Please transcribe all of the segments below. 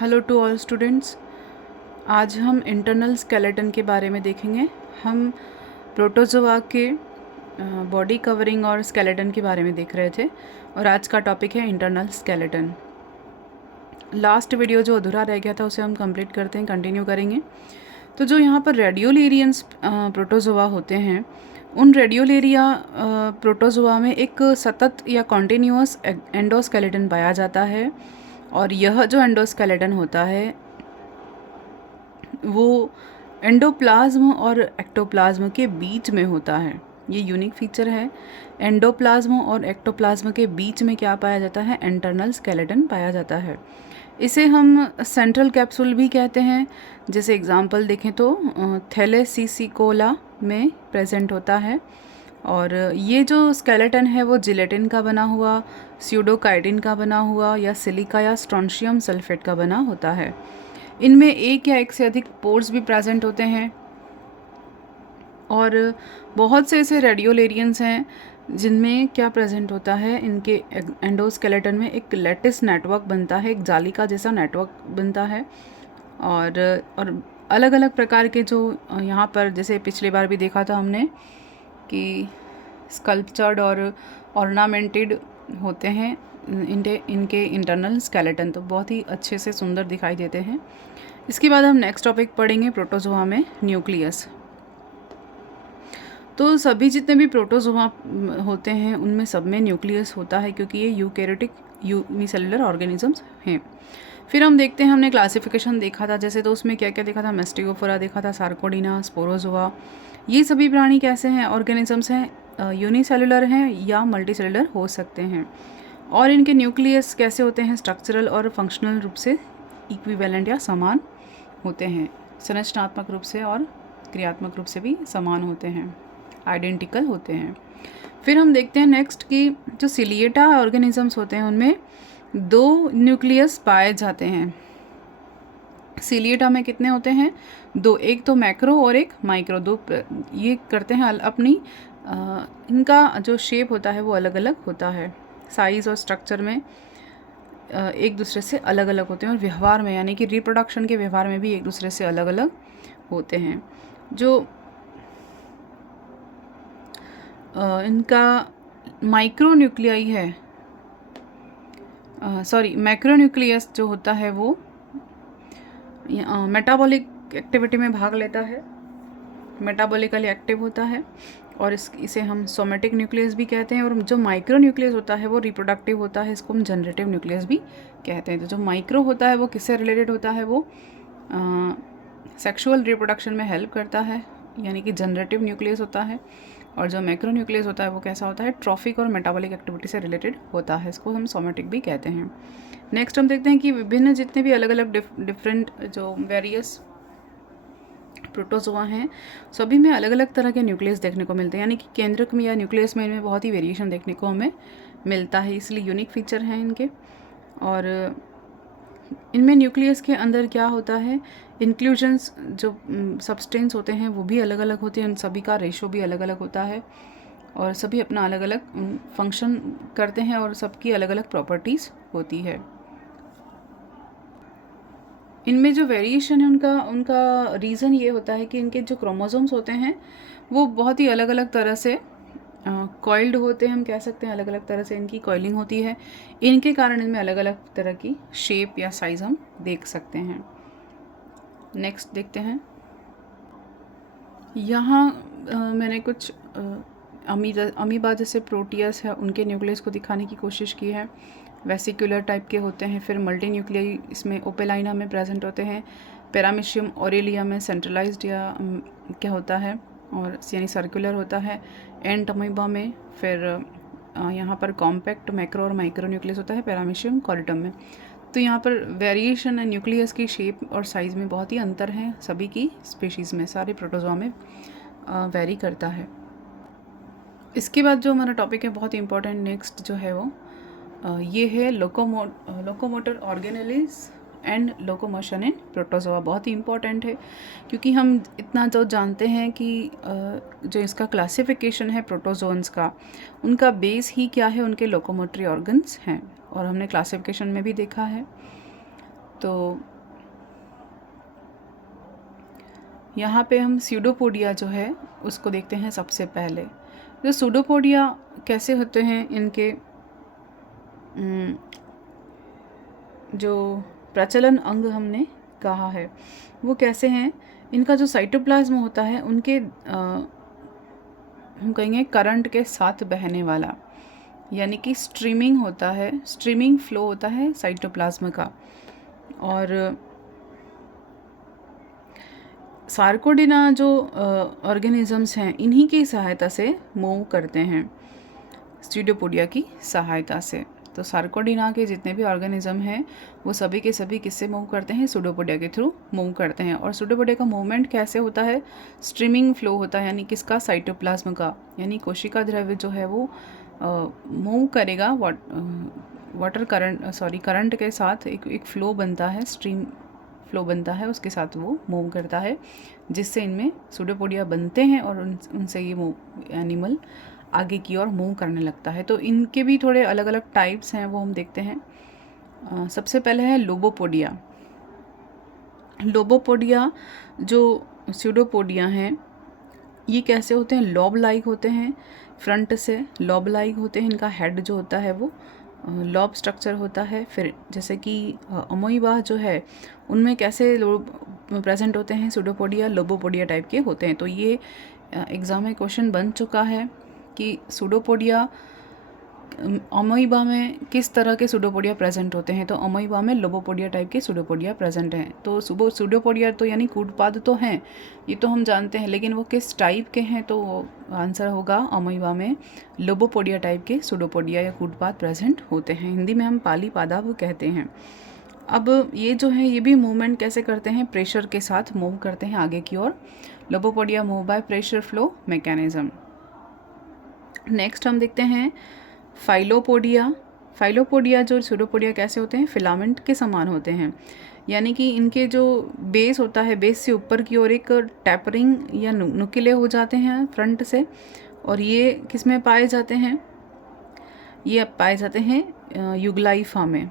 Hello to all students. आज हम internal skeleton के बारे में देखेंगे। हम प्रोटोजोआ के बॉडी कवरिंग और स्केलेटन के बारे में देख रहे थे और आज का टॉपिक है इंटरनल स्केलेटन। लास्ट वीडियो जो अधूरा रह गया था उसे हम कंप्लीट करते हैं, कंटिन्यू करेंगे। तो जो यहाँ पर रेडियोलेरियंस प्रोटोजोआ होते हैं, उन रेडियोलेरिया प्रोटोजोआ में एक सतत या कॉन्टिन्यूअस एंडोस्केलेटन पाया जाता है और यह जो एंडोस्केलेटन होता है वो एंडोप्लाज्म और एक्टोप्लाज्म के बीच में होता है। ये यूनिक फीचर है। एंडोप्लाज्म और एक्टोप्लाज्म के बीच में क्या पाया जाता है? इंटरनल स्केलेटन पाया जाता है। इसे हम सेंट्रल कैप्सूल भी कहते हैं। जैसे एग्जांपल देखें तो थैलेसीसिकोला में प्रेजेंट होता है। और ये जो स्केलेटन है वो जिलेटिन का बना हुआ, स्यूडोकाइटिन का बना हुआ या सिलिका या स्ट्रोंशियम सल्फेट का बना होता है। इनमें एक या एक से अधिक पोर्स भी प्रेजेंट होते हैं और बहुत से ऐसे रेडियोलेरियंस हैं जिनमें क्या प्रेजेंट होता है, इनके एंडोस्केलेटन में एक लैटिस नेटवर्क बनता है, एक जाली का जैसा नेटवर्क बनता है। और अलग अलग प्रकार के जो यहाँ पर, जैसे पिछली बार भी देखा था हमने कि स्कल्पचर्ड और ऑर्नामेंटेड होते हैं इनके इंटरनल स्केलेटन, तो बहुत ही अच्छे से सुंदर दिखाई देते हैं। इसके बाद हम नेक्स्ट टॉपिक पढ़ेंगे प्रोटोजोआ में न्यूक्लियस। तो सभी जितने भी प्रोटोजोआ होते हैं उनमें सब में न्यूक्लियस होता है क्योंकि ये यूकैरियोटिक यूनिसेलुलर ऑर्गेनिजम्स हैं। फिर हम देखते हैं, हमने क्लासिफिकेशन देखा था जैसे, तो उसमें क्या क्या देखा था? मेस्टिगोफोरा देखा था, सार्कोडिना, स्पोरोजोआ। ये सभी प्राणी कैसे हैं? ऑर्गेनिजम्स हैं, यूनिसेलुलर हैं या मल्टीसेलुलर हो सकते हैं। और इनके न्यूक्लियस कैसे होते हैं? स्ट्रक्चरल और फंक्शनल रूप से इक्विवेलेंट या समान होते हैं, संरचनात्मक रूप से और क्रियात्मक रूप से भी समान होते हैं, आइडेंटिकल होते हैं। फिर हम देखते हैं नेक्स्ट कि जो सिलिएटा ऑर्गेनिजम्स होते हैं उनमें दो न्यूक्लियस पाए जाते हैं। सिलिएटा में कितने होते हैं? दो, एक तो मैक्रो और एक माइक्रो। दो ये करते हैं अपनी इनका जो शेप होता है वो अलग अलग होता है, साइज़ और स्ट्रक्चर में एक दूसरे से अलग अलग होते हैं और व्यवहार में, यानी कि रिप्रोडक्शन के व्यवहार में भी एक दूसरे से अलग अलग होते हैं। जो इनका माइक्रो न्यूक्लियाई है, मैक्रोन्यूक्लियस जो होता है वो मेटाबॉलिक एक्टिविटी में भाग लेता है, मेटाबॉलिकली एक्टिव होता है और इसे हम सोमेटिक न्यूक्लियस भी कहते हैं। और जो माइक्रो न्यूक्लियस होता है वो रिप्रोडक्टिव होता है, इसको हम जनरेटिव न्यूक्लियस भी कहते हैं। तो जो माइक्रो होता है वो किससे रिलेटेड होता है? वो सेक्सुअल रिप्रोडक्शन में हेल्प करता है, यानी कि जनरेटिव न्यूक्लियस होता है। और जो मैक्रो न्यूक्लियस होता है वो कैसा होता है? ट्रॉफिक और मेटाबॉलिक एक्टिविटी से रिलेटेड होता है, इसको हम सोमेटिक भी कहते हैं। नेक्स्ट हम देखते हैं कि विभिन्न जितने भी अलग अलग डिफरेंट जो वेरियस प्रोटोजोआ हैं सभी में अलग अलग तरह के न्यूक्लियस देखने को मिलते हैं, यानी कि केंद्रक में या न्यूक्लियस में इनमें बहुत ही वेरिएशन देखने को हमें मिलता है, इसलिए यूनिक फीचर हैं इनके। और इनमें न्यूक्लियस के अंदर क्या होता है? इंक्लूजन्स जो सब्सटेंस होते हैं वो भी अलग अलग होते हैं, उन सभी का रेशो भी अलग अलग होता है और सभी अपना अलग अलग फंक्शन करते हैं और सबकी अलग अलग प्रॉपर्टीज़ होती है। इनमें जो वेरिएशन है उनका रीज़न ये होता है कि इनके जो क्रोमोसोम्स होते हैं वो बहुत ही अलग अलग तरह से कॉइल्ड होते हैं, हम कह सकते हैं अलग अलग तरह से इनकी कॉइलिंग होती है। इनके कारण इनमें अलग अलग तरह की शेप या साइज़ हम देख सकते हैं। नेक्स्ट देखते हैं, यहाँ मैंने कुछ अमीबा जैसे प्रोटियस है उनके न्यूक्लियस को दिखाने की कोशिश की है। वेसिकुलर टाइप के होते हैं, फिर मल्टी न्यूक्लियाई इसमें ओपेलाइना में प्रेजेंट होते हैं, पैरामीशियम ऑरेलिया में सेंट्रलाइज्ड या क्या होता है और यानी सर्कुलर होता है, एंट अमीबा में। फिर यहाँ पर कॉम्पैक्ट मैक्रो और माइक्रो न्यूक्लियस होता है पैरामीशियम कॉर्डिटम में। तो यहाँ पर वेरिएशन है न्यूक्लियस की शेप और साइज़ में, बहुत ही अंतर है सभी की स्पीशीज़ में, सारे प्रोटोजोआ में वेरी करता है। इसके बाद जो हमारा टॉपिक है बहुत ही इंपॉर्टेंट नेक्स्ट जो है वो ये है locomotor organelles and locomotion in protozoa. बहुत ही इंपॉर्टेंट है क्योंकि हम इतना जो जानते हैं कि जो इसका क्लासिफिकेशन है प्रोटोजोन्स का, उनका बेस ही क्या है? उनके लोकोमोटरी ऑर्गन्स हैं और हमने क्लासिफिकेशन में भी देखा है। तो यहाँ पे हम स्यूडोपोडिया जो है उसको देखते हैं सबसे पहले। जो स्यूडोपोडिया कैसे होते हैं, इनके जो प्रचलन अंग हमने कहा है वो कैसे हैं। इनका जो साइटोप्लाज्म होता है उनके हम कहेंगे करंट के साथ बहने वाला, यानी कि स्ट्रीमिंग होता है, स्ट्रीमिंग फ्लो होता है साइटोप्लाज्म का। और सार्कोडिना जो ऑर्गेनिजम्स हैं इन्हीं की सहायता से मूव करते हैं, स्यूडोपोडिया की सहायता से। तो सार्कोडिना के जितने भी ऑर्गेनिज्म हैं वो सभी के सभी किससे मूव करते हैं, स्यूडोपोडिया के थ्रू मूव करते हैं। और स्यूडोपोडिया का मूवमेंट कैसे होता है, स्ट्रीमिंग फ्लो होता है, यानी किसका, साइटोप्लाज्म का, यानी कोशिका द्रव्य जो है वो मूव करेगा वाटर करंट के साथ एक फ्लो बनता है, स्ट्रीम फ्लो बनता है, उसके साथ वो मूव करता है, जिससे इनमें स्यूडोपोडिया बनते हैं और उनसे ये एनिमल आगे की ओर मूव करने लगता है। तो इनके भी थोड़े अलग अलग टाइप्स हैं, वो हम देखते हैं। सबसे पहले है लोबोपोडिया। लोबोपोडिया जो स्यूडोपोडिया हैं ये कैसे होते हैं, लॉब लाइक होते हैं, फ्रंट से लॉब लाइक होते हैं। इनका हेड जो होता है वो लॉब स्ट्रक्चर होता है। फिर जैसे कि अमोइबा जो है उनमें कैसे लोब प्रेजेंट होते हैं, स्यूडोपोडिया लोबोपोडिया टाइप के होते हैं। तो ये एग्ज़ाम में क्वेश्चन बन चुका है कि स्यूडोपोडिया अमोइबा में किस तरह के स्यूडोपोडिया प्रेजेंट होते हैं। तो अमोइबा में लोबोपोडिया टाइप के स्यूडोपोडिया प्रेजेंट हैं। तो स्यूडोपोडिया तो यानी कूटपाद तो हैं, ये तो हम जानते हैं, लेकिन वो किस टाइप के हैं, तो आंसर होगा अमोइबा में लोबोपोडिया टाइप के स्यूडोपोडिया या कूटपाद प्रेजेंट होते हैं। हिंदी में हम पाली पादाव कहते हैं। अब ये जो है ये भी मूवमेंट कैसे करते हैं, प्रेशर के साथ मूव करते हैं आगे की ओर। Lobopodia move by pressure flow mechanism. Next हम देखते हैं फाइलोपोडिया। फाइलोपोडिया जो स्यूडोपोडिया कैसे होते हैं, फिलामेंट के समान होते हैं, यानी कि इनके जो बेस होता है, बेस से ऊपर की ओर एक टैपरिंग या नुकीले हो जाते हैं फ्रंट से। और ये किस में पाए जाते हैं, ये पाए जाते हैं युगलाइफा में।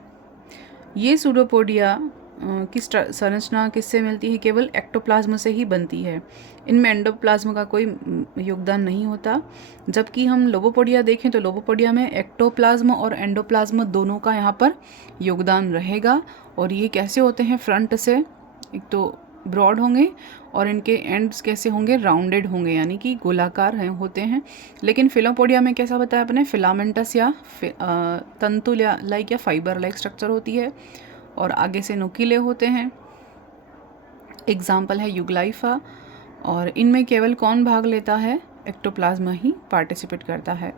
ये स्यूडोपोडिया की संरचना किससे मिलती है, केवल एक्टोप्लाज्म से ही बनती है। इनमें एंडोप्लाज्म का कोई योगदान नहीं होता। जबकि हम लोबोपोडिया देखें तो लोबोपोडिया में एक्टोप्लाज्म और एंडोप्लाज्म दोनों का यहाँ पर योगदान रहेगा। और ये कैसे होते हैं, फ्रंट से एक तो ब्रॉड होंगे और इनके एंड्स कैसे होंगे, राउंडेड होंगे, यानी कि गोलाकार होते हैं। लेकिन फिलोपोडिया में कैसा बताया अपने, फिलामेंटस या तंतु लाइक या फाइबर लाइक स्ट्रक्चर होती है और आगे से नुकीले होते हैं। एग्जाम्पल है युगलाइफा। और इनमें केवल कौन भाग लेता है, एक्टोप्लाज्मा ही पार्टिसिपेट करता है।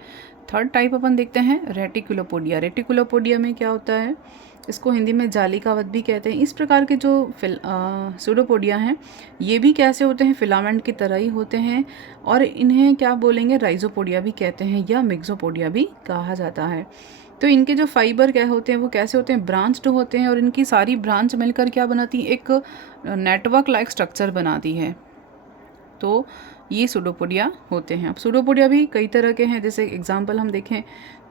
थर्ड टाइप अपन देखते हैं रेटिकुलोपोडिया। रेटिकुलोपोडिया में क्या होता है, इसको हिंदी में जालिकावत भी कहते हैं। इस प्रकार के जो स्यूडोपोडिया हैं ये भी कैसे होते हैं, फिलामेंट की तरह ही होते हैं। और इन्हें क्या बोलेंगे, राइजोपोडिया भी कहते हैं या मिक्सोपोडिया भी कहा जाता है। तो इनके जो फाइबर क्या होते हैं वो कैसे होते हैं, ब्रांच्ड होते हैं। और इनकी सारी ब्रांच मिलकर क्या बनाती है, एक नेटवर्क लाइक स्ट्रक्चर बनाती है। तो ये स्यूडोपोडिया होते हैं। अब स्यूडोपोडिया भी कई तरह के हैं, जैसे एग्जांपल हम देखें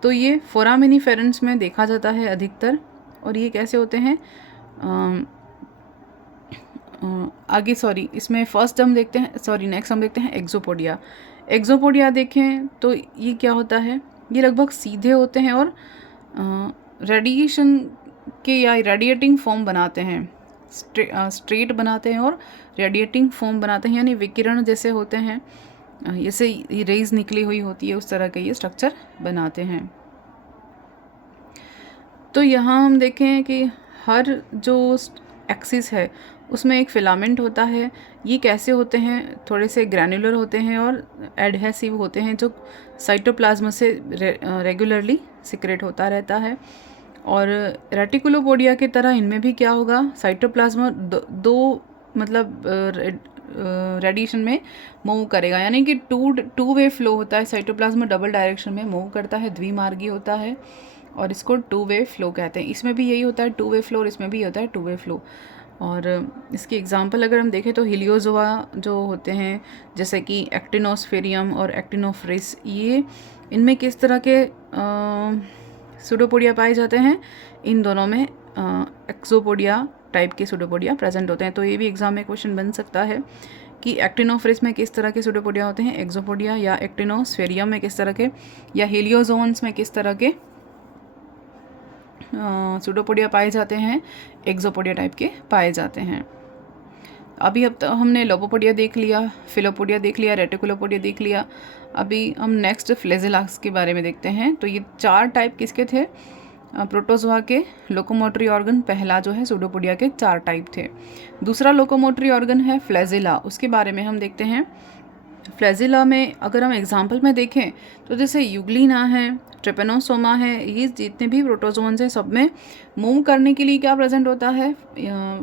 तो ये फोरामिनीफेरेंस में देखा जाता है अधिकतर। और ये कैसे होते हैं, इसमें फर्स्ट हम देखते हैं, नेक्स्ट हम देखते हैं एक्सोपोडिया। एक्सोपोडिया देखें तो ये क्या होता है, ये लगभग सीधे होते हैं और रेडिएशन के या रेडिएटिंग फॉर्म बनाते हैं, स्ट्रेट बनाते हैं और रेडिएटिंग फॉर्म बनाते हैं, यानी विकिरण जैसे होते हैं, जैसे रेज निकली हुई होती है उस तरह के ये स्ट्रक्चर बनाते हैं। तो यहाँ हम देखें कि हर जो एक्सिस है उसमें एक फिलामेंट होता है। ये कैसे होते हैं, थोड़े से ग्रैनुलर होते हैं और एडहेसिव होते हैं, जो साइटोप्लाज्म से रेगुलरली सिक्रेट होता रहता है। और रेटिकुलोपोडिया की तरह इनमें भी क्या होगा, साइटोप्लाज्म दो मतलब रेडिएशन में मूव करेगा, यानी कि टू वे फ्लो होता है। साइटोप्लाज्म डबल डायरेक्शन में मूव करता है, द्विमार्गी होता है और इसको टू वे फ्लो कहते हैं। इसमें भी यही होता है टू वे फ्लो और इसमें भी होता है टू वे फ्लो। और इसकी एग्जांपल अगर हम देखें तो हिलियोजोआ जो होते हैं, जैसे कि एक्टिनोस्फेरियम और एक्टिनोफ्रिस, ये इनमें किस तरह के स्यूडोपोडिया पाए जाते हैं, इन दोनों में एक्सोपोडिया टाइप के सूडोपोडिया प्रेजेंट होते हैं। तो ये भी एग्जाम में क्वेश्चन बन सकता है कि एक्टिनोफोरिस में किस तरह के सूडोपोडिया होते हैं, एक्सोपोडिया, या एक्टिनोस्फेरियम में किस तरह के, या हेलियोजोन्स में किस तरह के सूडोपोडिया पाए जाते हैं, एक्सोपोडिया टाइप के पाए जाते हैं। अभी अब तक हमने लोपोपोडिया देख लिया, फिलोपोडिया देख लिया, रेटिकुलोपोडिया देख लिया। अभी हम नेक्स्ट फ्लेजिलास के बारे में देखते हैं। तो ये 4 टाइप किसके थे, प्रोटोजोआ के लोकोमोटरी ऑर्गन पहला जो है सूडोपोडिया के 4 टाइप थे। दूसरा लोकोमोटरी ऑर्गन है फ्लैजिला, उसके बारे में हम देखते हैं। फ्लैजिला में अगर हम एग्जाम्पल में देखें तो जैसे यूग्लिना है, ट्रिपेनोसोमा है, ये जितने भी प्रोटोजोन्स हैं सब में मूव करने के लिए क्या प्रेजेंट होता है,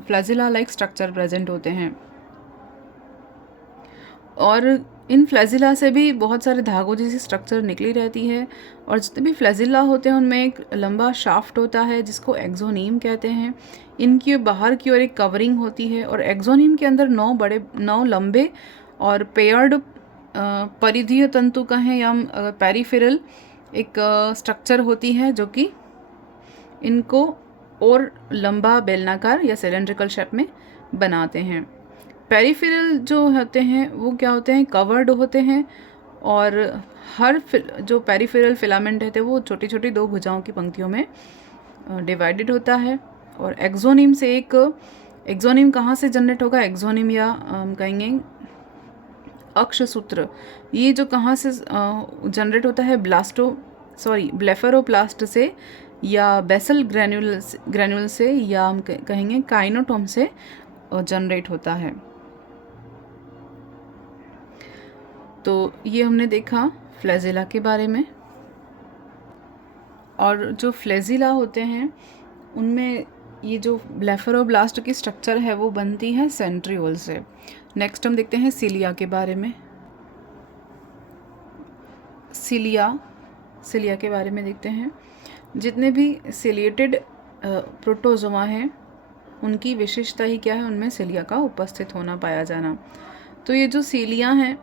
फ्लैजिला लाइक स्ट्रक्चर प्रेजेंट होते हैं। और इन फ्लैजिला से भी बहुत सारे धागों जैसी स्ट्रक्चर निकली रहती है, और जितने भी फ्लैजिला होते हैं उनमें एक लंबा शाफ्ट होता है जिसको एक्सोनीम कहते हैं। इनकी बाहर की ओर एक कवरिंग होती है, और एक्सोनीम के अंदर 9 लंबे और पेयर्ड परिधीय तंतु कहें या पेरिफेरल एक स्ट्रक्चर होती है जो कि इनको और लंबा बेलनाकार या सिलेंड्रिकल शेप में बनाते हैं। पेरिफेरल जो होते हैं वो क्या होते हैं, कवर्ड होते हैं, और हर जो पेरिफेरल फिलामेंट रहते हैं वो छोटी छोटी 2 भुजाओं की पंक्तियों में डिवाइडेड होता है। और एक्सोनीम से एक एक्सोनीम कहाँ से जनरेट होगा, एक्सोनीम या हम कहेंगे अक्षसूत्र, ये जो कहाँ से जनरेट होता है, ब्लेफेरोप्लास्ट से या बेसल ग्रैन्यूल से, या हम कहेंगे काइनोटोम से जनरेट होता है। तो ये हमने देखा फ्लैजिला के बारे में। और जो फ्लैजिला होते हैं उनमें ये जो ब्लेफेरोब्लास्ट की स्ट्रक्चर है वो बनती है सेंट्रियोल से। नेक्स्ट हम देखते हैं सिलिया के बारे में। सिलिया के बारे में देखते हैं। जितने भी सिलिएटेड प्रोटोजोमा हैं उनकी विशेषता ही क्या है, उनमें सिलिया का उपस्थित होना पाया जाना। तो ये जो सिलिया हैं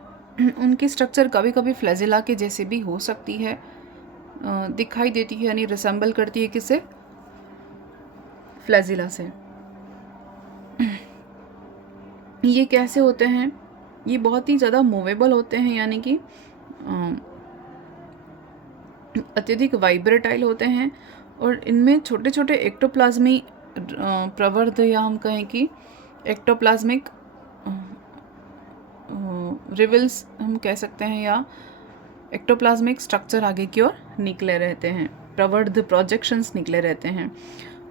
उनकी स्ट्रक्चर कभी कभी फ्लैजिला के जैसे भी हो सकती है, दिखाई देती है, यानी रिसेंबल करती है किससे, फ्लैजिला से। ये कैसे होते हैं, ये बहुत ही ज़्यादा मूवेबल होते हैं, यानी कि अत्यधिक वाइब्रेटाइल होते हैं, और इनमें छोटे छोटे एक्टोप्लाज्मी प्रवर्ध या हम कहें कि एक्टोप्लाज्मिक रिवल्स हम कह सकते हैं, या एक्टोप्लाज्मिक स्ट्रक्चर आगे की ओर निकले रहते हैं, प्रवर्ध प्रोजेक्शंस निकले रहते हैं।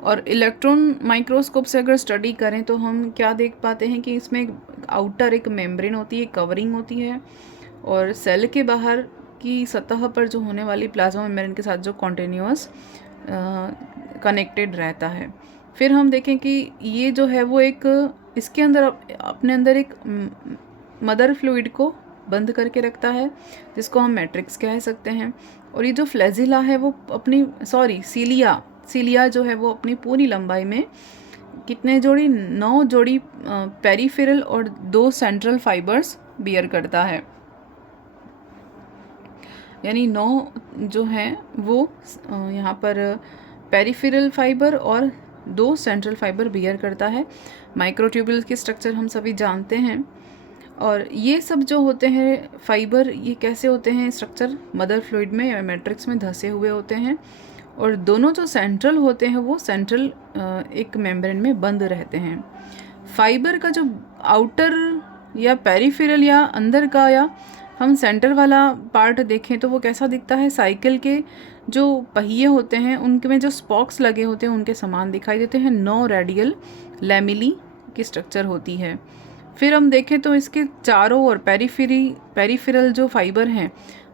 और इलेक्ट्रॉन माइक्रोस्कोप से अगर स्टडी करें तो हम क्या देख पाते हैं कि इसमें आउटर एक मेम्ब्रेन होती है, कवरिंग होती है, और सेल के बाहर की सतह पर जो होने वाली प्लाज्मा मेम्ब्रेन के साथ जो कॉन्टिन्यूअस कनेक्टेड रहता है। फिर हम देखें कि ये जो है वो एक इसके अंदर अपने अंदर एक मदर फ्लूइड को बंद करके रखता है जिसको हम मैट्रिक्स कह सकते हैं। और ये जो फ्लैजिला है वो अपनी सिलिया जो है वो अपनी पूरी लंबाई में कितने जोड़ी, 9 जोड़ी पेरिफेरल और 2 सेंट्रल फाइबर्स बियर करता है, यानी 9 जो हैं वो यहाँ पर पेरिफेरल फाइबर और 2 सेंट्रल फाइबर बियर करता है। माइक्रोट्यूब्यूल्स की स्ट्रक्चर हम सभी जानते हैं। और ये सब जो होते हैं फाइबर, ये कैसे होते हैं स्ट्रक्चर, मदर फ्लूइड में या मैट्रिक्स में धंसे हुए होते हैं, और दोनों जो सेंट्रल होते हैं वो सेंट्रल एक मेम्ब्रेन में बंद रहते हैं। फाइबर का जो आउटर या पेरिफेरल या अंदर का या हम सेंटर वाला पार्ट देखें तो वो कैसा दिखता है, साइकिल के जो पहिए होते हैं उनके में जो स्पॉक्स लगे होते हैं उनके समान दिखाई देते हैं। 9 रेडियल लैमिली की स्ट्रक्चर होती है। फिर हम देखें तो इसके चारों ओर पेरिफेरल जो फाइबर हैं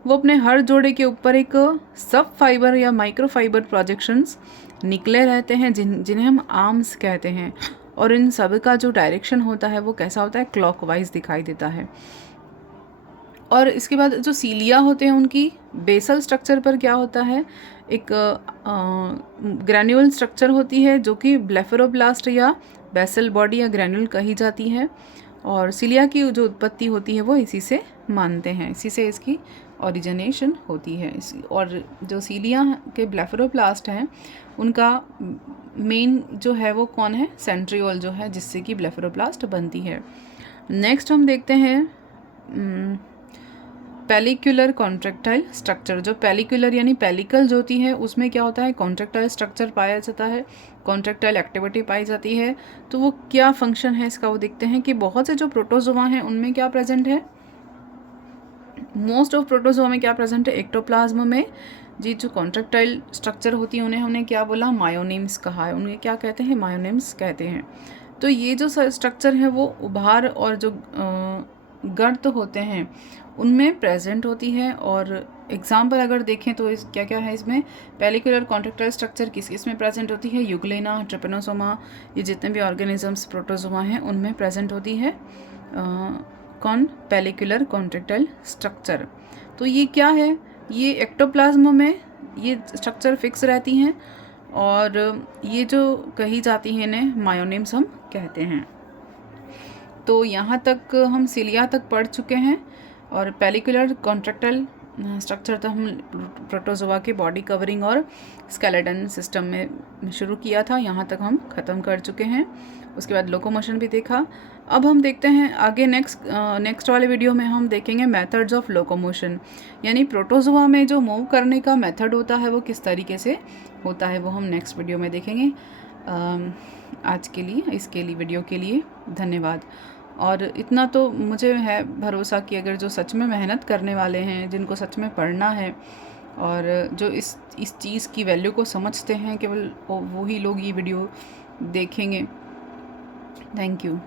वो अपने हर जोड़े के ऊपर एक सब फाइबर या माइक्रो फाइबर प्रोजेक्शंस निकले रहते हैं जिन्हें हम आर्म्स कहते हैं। और इन सब का जो डायरेक्शन होता है वो कैसा होता है, क्लॉकवाइज दिखाई देता है। और इसके बाद जो सीलिया होते हैं उनकी बेसल स्ट्रक्चर पर क्या होता है, एक ग्रैन्यूल स्ट्रक्चर होती है जो कि ब्लेफेरोब्लास्ट या बेसल बॉडी या ग्रैन्यूल कही जाती है। और सिलिया की जो उत्पत्ति होती है वो इसी से मानते हैं, इसी से इसकी ओरिजिनेशन होती है। और जो सीलिया के ब्लेफरोप्लास्ट हैं उनका मेन जो है वो कौन है, सेंट्रियोल जो है, जिससे कि ब्लेफरोप्लास्ट बनती है। नेक्स्ट हम देखते हैं पेलिकुलर कॉन्ट्रेक्टाइल स्ट्रक्चर। जो पेलिकुलर यानी पेलिकल जो होती है उसमें क्या होता है, कॉन्ट्रेक्टाइल स्ट्रक्चर पाया जाता है, कॉन्ट्रेक्टाइल एक्टिविटी पाई जाती है। तो वो क्या फंक्शन है इसका वो देखते हैं कि बहुत से जो प्रोटोजोआ हैं उनमें क्या प्रेजेंट है, मोस्ट ऑफ प्रोटोजोआ में क्या प्रेजेंट है, एक्टोप्लाज्म में जी जो कॉन्ट्रेक्टाइल स्ट्रक्चर होती है उन्हें हमने क्या बोला, मायोनिम्स कहा है, उन्हें क्या कहते हैं, मायोनिम्स कहते हैं। तो ये जो स्ट्रक्चर है वो उभार और जो गर्त होते हैं उनमें प्रेजेंट होती है। और एग्जाम्पल अगर देखें तो इस क्या क्या है इसमें, पेलिकुलर कॉन्ट्रेक्टाइल स्ट्रक्चर किस किस में प्रेजेंट होती है, यूग्लेना, ट्रिपेनोसोमा, ये जितने भी ऑर्गेनिजम्स प्रोटोजोआ हैं उनमें प्रेजेंट होती है कौन, पेलिकुलर कॉन्ट्रेक्टाइल स्ट्रक्चर। तो ये क्या है, ये एक्टोप्लाज्म में ये स्ट्रक्चर फिक्स रहती हैं और ये जो कही जाती हैं इन्हें मायोनिम्स हम कहते हैं। तो यहाँ तक हम सिलिया तक पढ़ चुके हैं और पेलिकुलर कॉन्ट्रेक्टाइल स्ट्रक्चर तो हम प्रोटोजोआ के बॉडी कवरिंग और स्केलेटन सिस्टम में शुरू किया था, यहाँ तक हम ख़त्म कर चुके हैं। उसके बाद लोकोमोशन भी देखा। अब हम देखते हैं आगे नेक्स्ट वाले वीडियो में हम देखेंगे मेथड्स ऑफ लोकोमोशन, यानी प्रोटोजोआ में जो मूव करने का मेथड होता है वो किस तरीके से होता है वो हम नेक्स्ट वीडियो में देखेंगे। आज के लिए इसके लिए वीडियो के लिए धन्यवाद। और इतना तो मुझे है भरोसा कि अगर जो सच में मेहनत करने वाले हैं, जिनको सच में पढ़ना है और जो इस चीज़ की वैल्यू को समझते हैं, केवल वही लोग ये वीडियो देखेंगे। Thank you.